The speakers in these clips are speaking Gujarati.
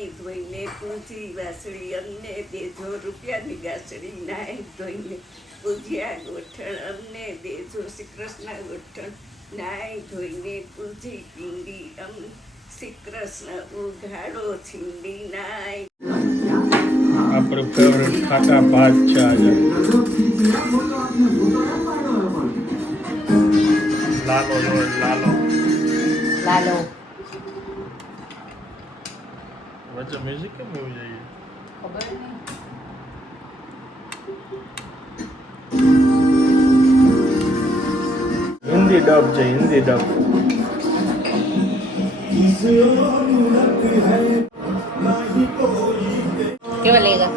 નાઈ ધોઈને પૂજી વાસળી અમને દેજો રૂપિયાની ગાસડી નાઈ ધોઈને પૂજ્યા ગોઠણ અમને દેજો શ્રી કૃષ્ણ ગોઠણ નાઈ ધોઈને પૂજી પિંડી અમને શ્રી કૃષ્ણ ઉઘાડો છીંડી નાઈ. આપણું ફેવરેટ ખાટા ભાત છે આજે. લાલો લાલો લાલો વચ્ચે મ્યુઝિક કેમ એવું જોઈએ? ખબર નહીં. હિન્દી ડબ છે, હિન્દી ડબ. કેવા લેગા?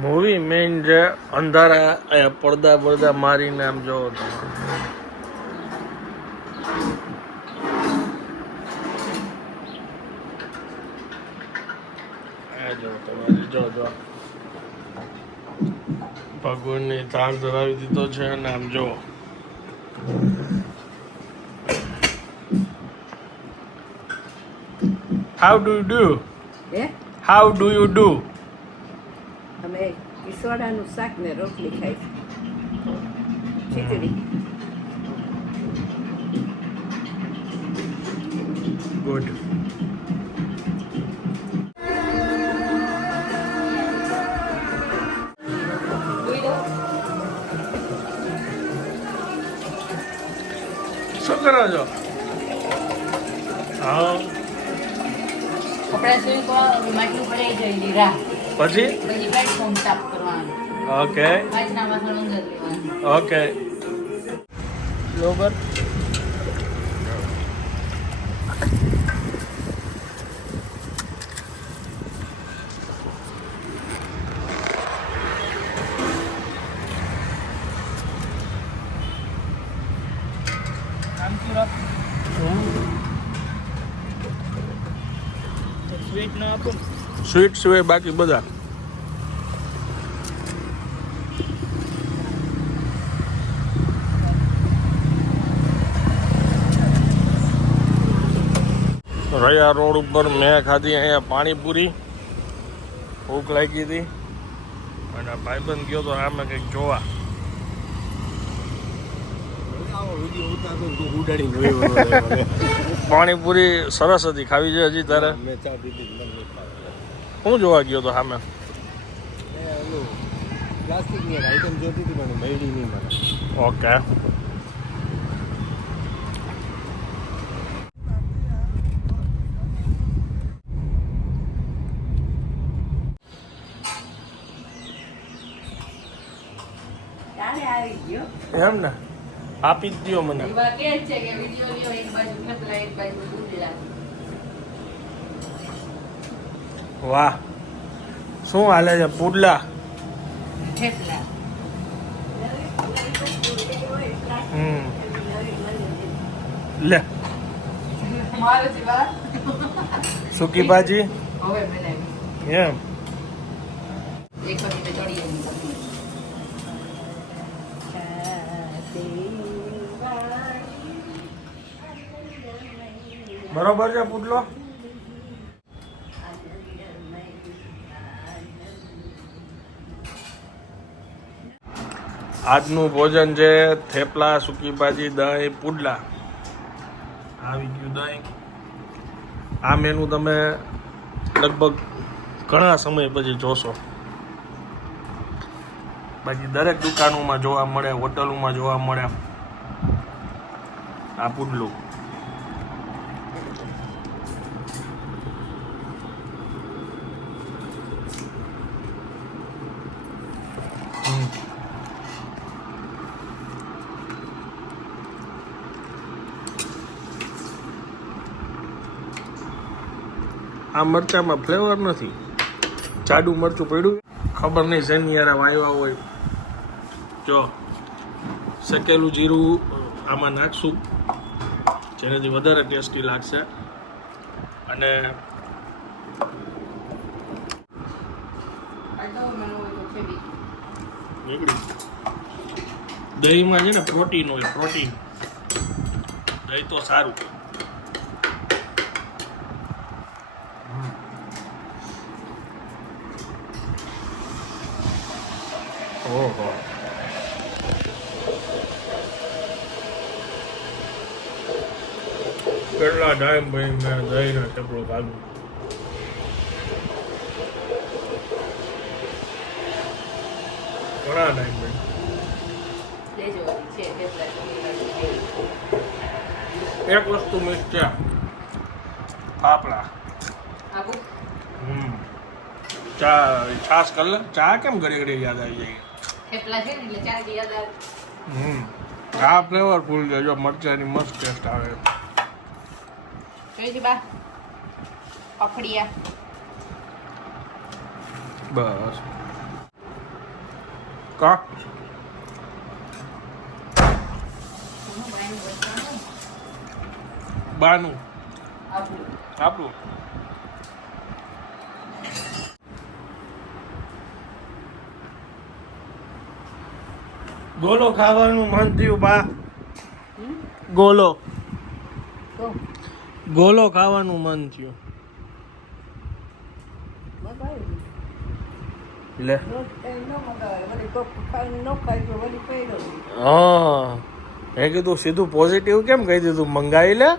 મૂવી મેઇન જે અંધારા અહીંયા પડદા મારીને આમ જોવો તમે. જો તમારી જો ભગવાનની થાળ ધરાવી દીધો છે અને આમ જો how do you do? How do you do? અમે ઈસવાડાનું શાક ને રોટલી ખાઈ ખીચડી. ગુડ. શું કરો છો? હા કપડા સુઈ કો માટલું ભરાઈ જાય લીરા પછી પછી પ્લેટફોર્મ સાફ કરવાનું. ઓકે આજના વાસણ અંદર લેવાનું. ઓકે બરોબર. સ્વીટ ન આપો. સ્વીટ સિવાય બાકી બધા. રયા રોડ ઉપર મેં ખાધી અહીંયા પાણીપુરી. ભૂખ લાગી હતી અને ભાઈબંધ ગયો તો આમે કંઈક જોવા. પાણીપુરી સરસ હતી. ખાવી છે હજી તારે? હું જોવા ગયો તો સામે પ્લાસ્ટિકની એક આઈટમ જોતી હતી પણ મળી નહીં મને. ઓકે. તારે આવી ગયો એમ ને આપી જ દો મને. એવા કે છે કે વિડિયો લ્યો એક બાજુ થેપલા એક બાજુ દૂધીલા. વાહ શું હાલે છે? પુડલા. થેપલા લે મારે છે બા સૂકી ભાજી હવે બનાવી એમ. એક વખત ચડી બરોબર છે પુડલો. આજનું ભોજન છે થેપલા, સૂકી ભાજી, દહીં, પુડલા. આવી ગયું દહીં. આ મેનુ તમે લગભગ ઘણા સમય પછી જોશો. બાકી દરેક દુકાનોમાં જોવા મળે, હોટલોમાં જોવા મળે આ પુડલું. આ મરચામાં ફ્લેવર નથી. જાડું મરચું પડ્યું. ખબર નહીં શેની યાર વાયવા હોય. જો શેકેલું જીરું આમાં નાખશું જેનાથી વધારે ટેસ્ટી લાગશે. અને દહીંમાં છે ને પ્રોટીન હોય. પ્રોટીન દહીં તો સારું. ઓહો કેટલા ટાઈમ ભાઈ મેં દહીંનો થેપલો ખાધું. ઘણા ટાઈમ ભાઈ. લેજો છે કેટલા એક વસ્તુ મિસ છે, ફાફડા. આપો છાસ કર લે. ચા કેમ ઘડી ઘડી યાદ આવી જાય? કેટલા છે ને એટલે ચાર દી યાદ આવે. ચા ફ્લેવરફુલ છે. જો મરચાંની મસ્ત ટેસ્ટ આવે. જોઈ બા પફડિયા બસ કા બાનું આપણું આપણું ગોલો ખાવાનું મન થયું બા. ગોલો તો ગોલો ખાવાનું મન થયું. લે હા મેં કીધું સીધું પોઝિટિવ કેમ કહી દીધું? મંગાવી લે.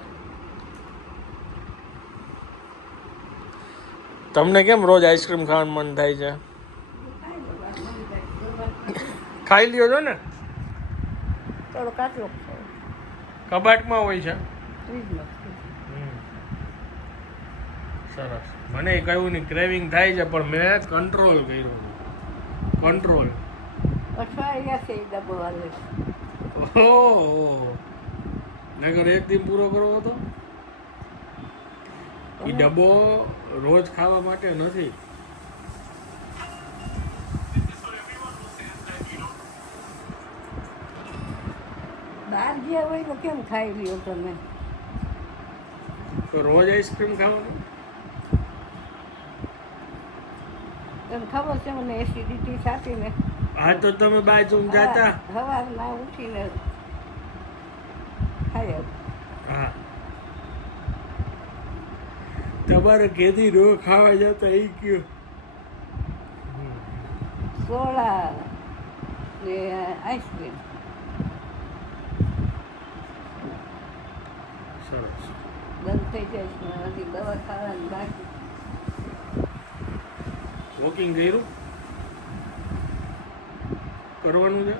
તમને કેમ રોજ આઈસ્ક્રીમ ખાવાનું મન થાય છે? ખાઈ લ્યો છો ને? થોડો કાચો કબાટમાં હોય છે. ફ્રીજમાં સરસ. મને કહ્યું નહીં ક્રેવિંગ થાય છે પણ મેં કંટ્રોલ કર્યો. કંટ્રોલ. અઠવાડિયા છે ડબ્બો હાલે ઓહો નગર એક દિન પૂરો કરવો હતો. એ ડબ્બો રોજ ખાવા માટે નથી. બહાર ગયા હોય તો કેમ ખાઈ લ્યો તમે? તો રોજ આઈસ્ક્રીમ ખાવાનું? તને ખબર છે મને એસિડિટી થતી ને હા તો તમે બાજુ જાતા. સવારના ઉઠીને ખાઈ આવું. હા તમારે કેદી રોજ ખાવા જતા એ કયો. સોડા ને આઈસ્ક્રીમ સરસ. બંધ થઈ જાય છે હજી દવા ખાવાની બાકી. વોકિંગ કર્યું? કરવાનું છે?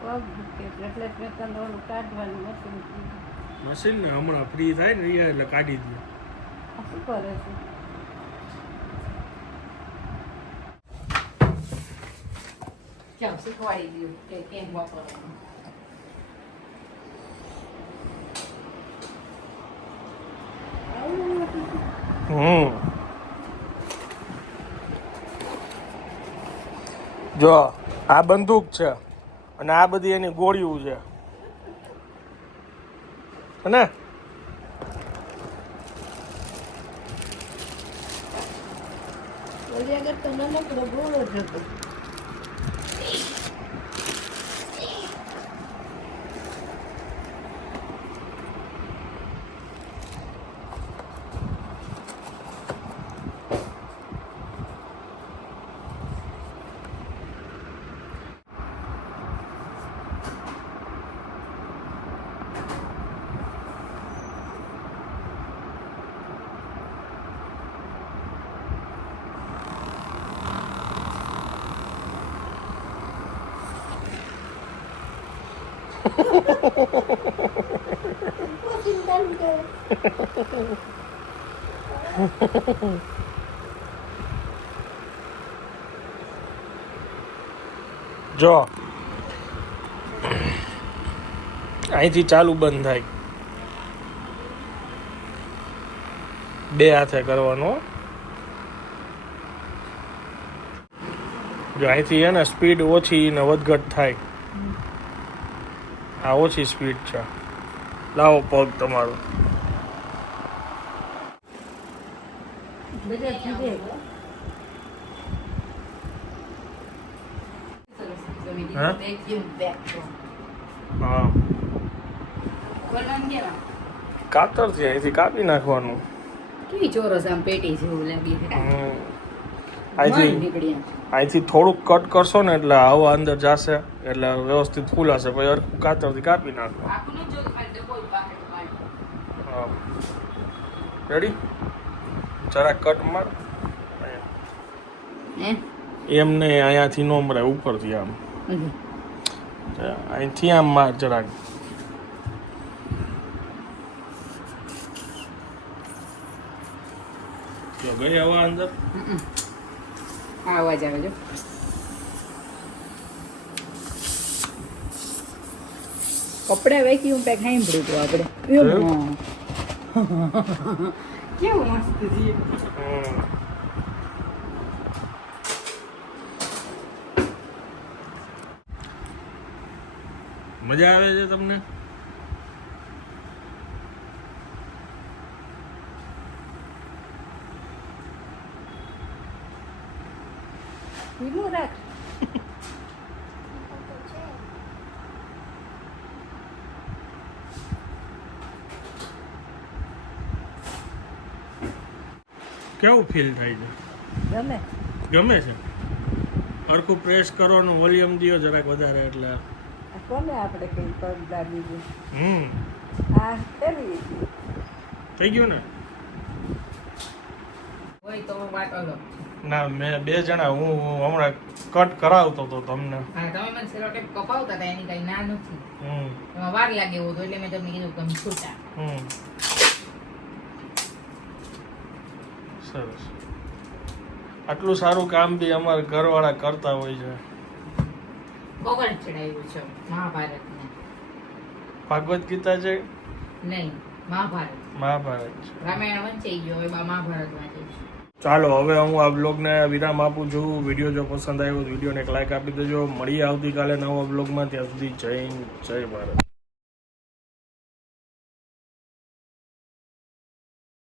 પગ દુખે છે એટલે જ મેં તને ઓલું કાઢવાનું મશીન કીધું. મશીન ને હમણાં ફ્રી થાય ને રિયા એટલે કાઢી દે. આ શું કરે છે? ચાલ શીખવાડી દઉં કે કેમ વાપરવાનું. જો આ બંદૂક છે અને આ બધી એની ગોળીઓ છે ને. ઓલી આગળ તો નાનકડો ગોળો જ હતો. જો અહીંથી ચાલુ બંધ થાય. બે હાથે કરવાનો. જો અહીંથી છે ને સ્પીડ ઓછી ને વધઘટ થાય. આ ઓછી સ્પીડ છે. લાવો પગ તમારો. બધા કીધે હા? વેક્યુમ બેક હા બોલવાનું કેવા કાતરથી અહીંથી કાપી નાખવાનું. કેવી ચોરસ આમ પેટી જેવું લાગી છે. અહીંથી નીકળી અહીંથી થોડુંક કટ કરશો ને એટલે હવા અંદર જશે એટલે વ્યવસ્થિત ફૂલાશે પછી હરખું કાતરથી કાપી નાખો. આખું જો ખાલી ડબ્બો બહાર કાઢો. હા રેડી જરા કટ માર હે એમ નહીં અહીંયાથી નો મરાય ઉપરથી આમ અહીંથી આમ માર જરાક જો ગઈ હવા અંદર આ અવાજ આવે જો કપડા વેક્યુમ પેક સાંભળ્યું હતું આપણે એવું? કેવું મસ્ત છે મજા આવે છે તમને ધીમું રાખ કેવું ફીલ થાય છે ગમે ગમે છે હરખું પ્રેસ કરો ને વોલ્યુમ દો જરાક વધારે એટલે કોને આપણે કઈ પગ લાગી ગયું આ કેવી થઈ ગયું ને હોય તો વાત અલગ ના મેં બે જણા હું હમણાં કટ કરાવતો હતો તમને હા તમે મને સેલો ટેપ કપાવતા હતા એની કઈ ના નથી હમ એમાં વાર લાગે એવું હતું એટલે મેં તમને કીધું તમે છૂટા હમ સરસ આટલું સારું કામ બી અમારા ઘરવાળા કરતા હોય છે કવર ચડાવ્યું છે મહાભારતને ભાગવત ગીતા છે નહીં મહાભારત મહાભારત છે રામાયણ વંચાઈ ગયો હવે મહાભારત વાંચે છે ચાલો હવે હું આ બ્લોગને વિરામ આપું છું વિડીયો જો પસંદ આવ્યો તો વિડીયોને એક લાઈક આપી દેજો મળીએ આવતીકાલે નવા બ્લોગમાં ત્યાં સુધી જય હિન્દ જય ભારત